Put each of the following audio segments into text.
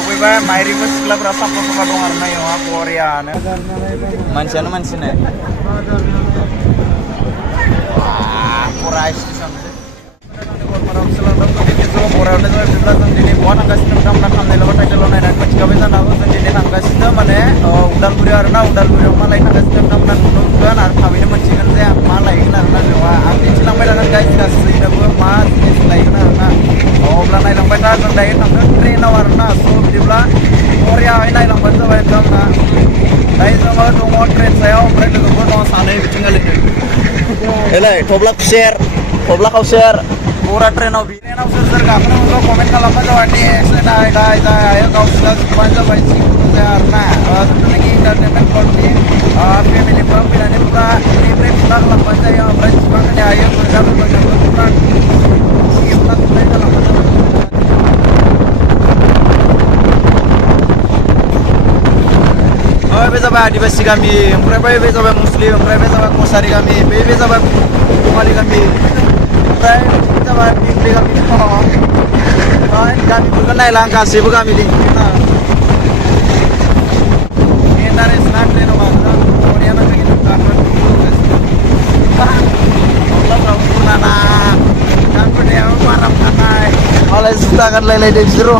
सफैबाय माइरिबो सिख्लाफोरा साफा साफा दं आरो ना इयावहा बरियानो मानसियानो मानसि नै बरा स्टेसन बरायावनो जेब्ला जों दिनै बहा थांगासिनो नोंथांमोना थांनायल' टाइटेल नायनानै मिथिखाबाय जानो हागौ जों दिनै थांगासिनो माने उदालगुरि आरो ना उदालगुरियाव मा लाय थांगासिनो नोंथांमोना नुनो मोनगोन आरो थाबैनो मोनथिगोन जे आं मा लायगोन आरो ना बेवहा आं दिन्थिलांबाय थागोन गाइस गासैनोबो मा जिनिस लायगोन आरो ना अब्ला नायलांबाय था जों दायो थांगोन ट्रेनाव आरो ना स' बिदिब्ला बरियाहै नायलांबानो जाबाय नोंथांमोना दायो जोङो दङ ट्रेन सायाव ओमफ्राय लोगोफोर दङ सानै बिथिंगालि एलाय थब्ला खावसेर पूरा ट्रेनाव सोर सोर गाखोनो मोनबा कमेन्ट खालामबानो जाबाय नेक्स्ट नाय जाय गावसिना जोब्बानो जाबाय जिखुनु जाया आरो ना जिथुनाखि इन्टारटेनमेन्ट क्लबनि फेमिलिफ्राव फैनानै पुरा बेनिफ्राय पुरा खालामबानो जायो ओमफ्राय जेसेबांखिनि हायो मोजांफोरजोंबो पुरा गेमना खुंनाय जालांबानो जाबाय बे जाबाय आदिबासि गामि ओमफ्राय बे जाबाय मुस्लिम ओमफ्राय बे जाबाय कसारि गामि बे जाबाय बङालि गामि ओमफ्राय बे जाबाय पिंपि गामि गामिफोरखौ नायला आं गासैबो गामि लिंना इन्टारेस्टना ट्रेनाव गाखोना बरियानो फैगोन गाखोनायाबो बाराम थानाय मालाय जुथा गानलायलायदों बिसोरो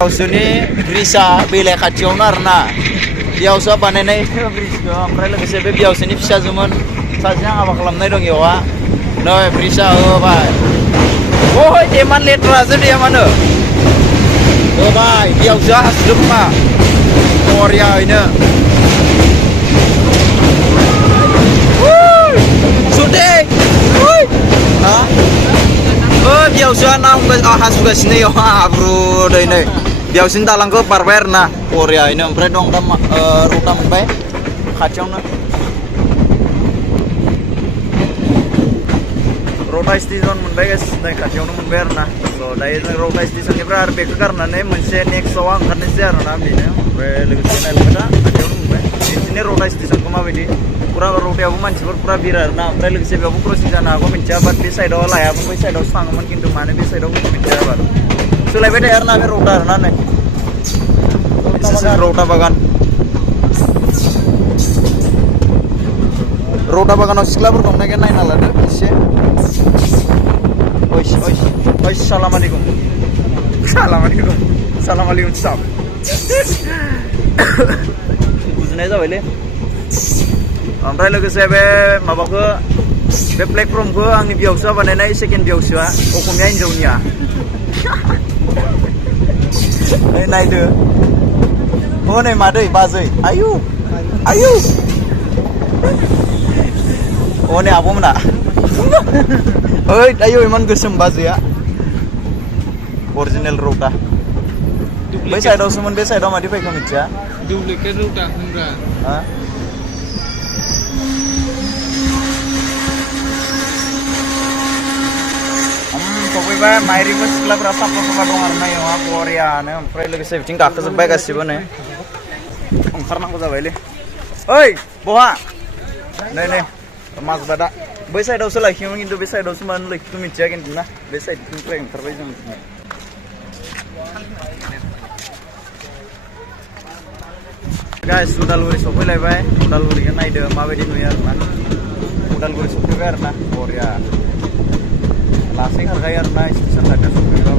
गावसोरनि ब्रिजआ बेलाय खाथियावनो आरोना बेयावसो बानायनाय ब्रिजखौ ओमफ्राय लोगोसे बे बेयावसोनि फिसाजोमोन सासेया हाबा खालामनाय दं बेयावहा नै ब्रिजआ होबाय ओइ इमान लेथ्रासो दैया मानो होबाय बेयावसो हास्रोमा बरियाहैनो सुदे बेयावसो ना हासुगासिनो बेयाव हाब्रु दै नै बेयावसिनो दालांखौ बारबाय आरो ना बरियाहैनो ओमफ्राय दं दा रौता मोनबाय खाथियावनो रौता स्टेसन मोनबाय नै खाथियावनो मोनबाय आरो ना स' दायो जों रौता स्टेसननिफ्राय आरो बेखौ गारनानै मोनसे नेक्स्टआव ओंखारनोसै आरो ना बेनो ओमफ्राय लोगोसे नायलांबाय दा खाथियावनो मोनबाय बिदिनो रौता स्टेसनखौ माबायदि पुरा रौतायावबो मानसिफोर पुरा भिर आरो ना ओमफ्राय लोगोसे बेयावबो क्रसिं जानो हागौ मिन्थिया बाट बे साइडआव लायाबो बै साइडआवसो थाङोमोन खिन्थु मानो बे साइडआव मिन्थिया आरो सोलायबाय थायो आरो ना बे रौता आरो ना नै रौता बागान रौता बागानाव सिख्लाफोर दं नागिर नायना लादो एसे सालाम आलैकुम साब बुजिनाय जाबायलै ओमफ्राय लोगोसे बे माबाखौ बे प्लेटफर्मखौ आंनि बिहावसोआ बानायनाय सेकेन्ड बिहावसोआ असमिया हिन्जावनिया नायदो हनै मादै बाजै आयु हनै आब'मोना ओइ आयु इमान गोसोम बाजैया अरिजिनेल रौता बै साइडआवसोमोन बे साइडआव मादि फैखो मिथिया डुप्लिकेट रौता होनब्रा सफैबाय माइरिबो सिख्लाफोरा साफा साफा दं आरो ना इयावहा बरियानो ओमफ्राय लोगोसे बिथिं गाखोजोब्बाय गासिबो नै ओंखारनांगौ जाबायलै ओइ बहा नै माजबादा बै साइडआवसो लाखियोमोन खिन्थु बे साइडआवसो मानो लाखियो मिथिया खिन्थु ना बे साइडनिफ्राय ओंखारबाय जों गाइस उदालगुरि सफैलायबाय उदालगुरिखौ नायदो माबायदि नुयो आरोना उदालगुरि सफैबाय आरोना बरिया लासै खारखायो आरोना स्टेसन खाथियाव सफैबाय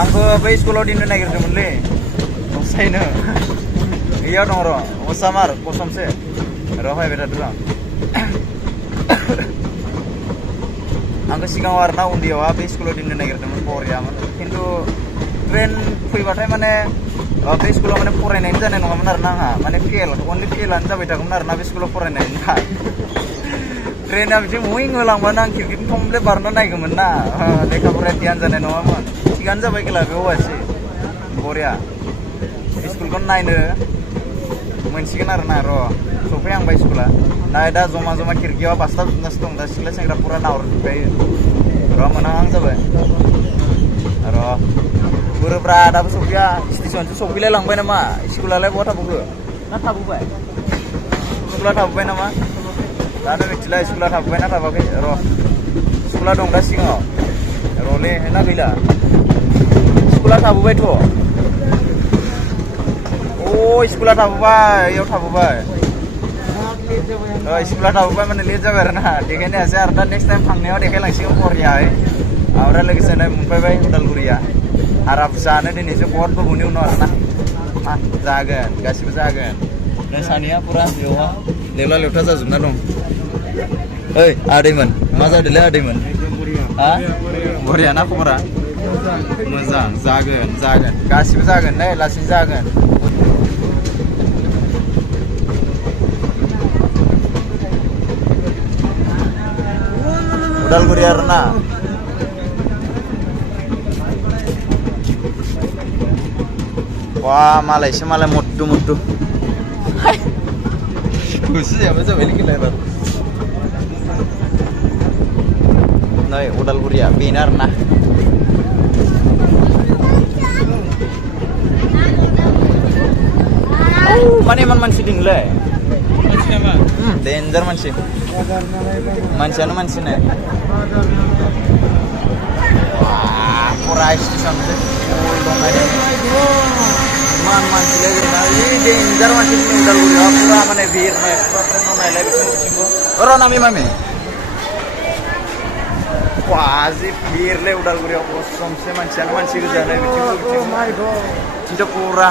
आंबो बै स्कुलाव दोननो नागिरदोंमोनलै गसायनो इयाव दं र' असामार कसमसे र' फैबाय थादों आंखौ सिगाङाव आरोना उन्दैयावहा बे स्कुलाव दोननो नागिरदोंमोन बरियामोन खिन्थु ट्रेन फैबाथाय माने बे स्कुलाव माने फरायनायनि जानाय नङामोन आरोना आंहा माने अनलि फेलानो जाबाय थागौमोन आरोना बे स्कुलाव फरायनायनि ना ट्रेना बिदि मुहिं होलांबानो आं खिरखिनि थमब्ले बारनो नायगौमोन ना लेखा फराया ध्यान जानाय नङामोन थिगानो जाबाय खेला बेयाव आसि बरिया स्कुलखौ नायनो मोनसिगोन आरोना र' सफैहांबाय स्कुला नाय दा जमा जमा खिरखियाव बास्ता जुबनासो दं दा सिख्ला सेंग्रा फुरा नाहरजोबखायो र' मोनहां जाबाय र' बोरोब्रा दाबो सफैया स्टेसनसो सफैलाय लांबाय नामा स्कुलालाय बहा थाबोखो ना थाबोबाय स्कुला थाबोबाय नामा दानो मिथिला स्कुला थाबोबाय ना थाबाखै र' स्कुला दं दा सिगाङाव र'लै ना गैला स्कुला थाबोबायथ' स्कुला थाबोबाय इयाव थाबोबाय स्कुला थाबोबाय माने लेट जाबाय आरोना देखायनो हायासै आरो दा नेक्स्ट टाइम थांनायाव देखायलांसिगोन बरियाहाय ओमफ्राय लोगोसेनो मोनफैबाय उदालगुरिया आराम जानो दिनैसो बहुत गोबावनि उनाव आरोना जागोन गासिबो जागोन सानैया फुरा बेवहा लेवला लेवथा जाजोबना दं ओइ आदैमोन मा जादोंलै आदैमोन हा बरिया ना खबरा मोजां जागोन जागोन गासिबो जागोन दे लासैनो जागोन उदालगुरि आरोना wah Malaysia malah mutu khusus ya masa balik ke lebar nah Udaलगुरि ya benar nah mana man mansi dingle Mansi apa? Danger mansi mansianu mansi nih wah kurais di sana dong aja mansi lagi ini danger mansi ini Udaलगुरि pura mana bir nih pura tren nona lagi sini orang nami mami wah sih bir le Udaलगुरि kosong sih mansianu mansi ke sana itu pura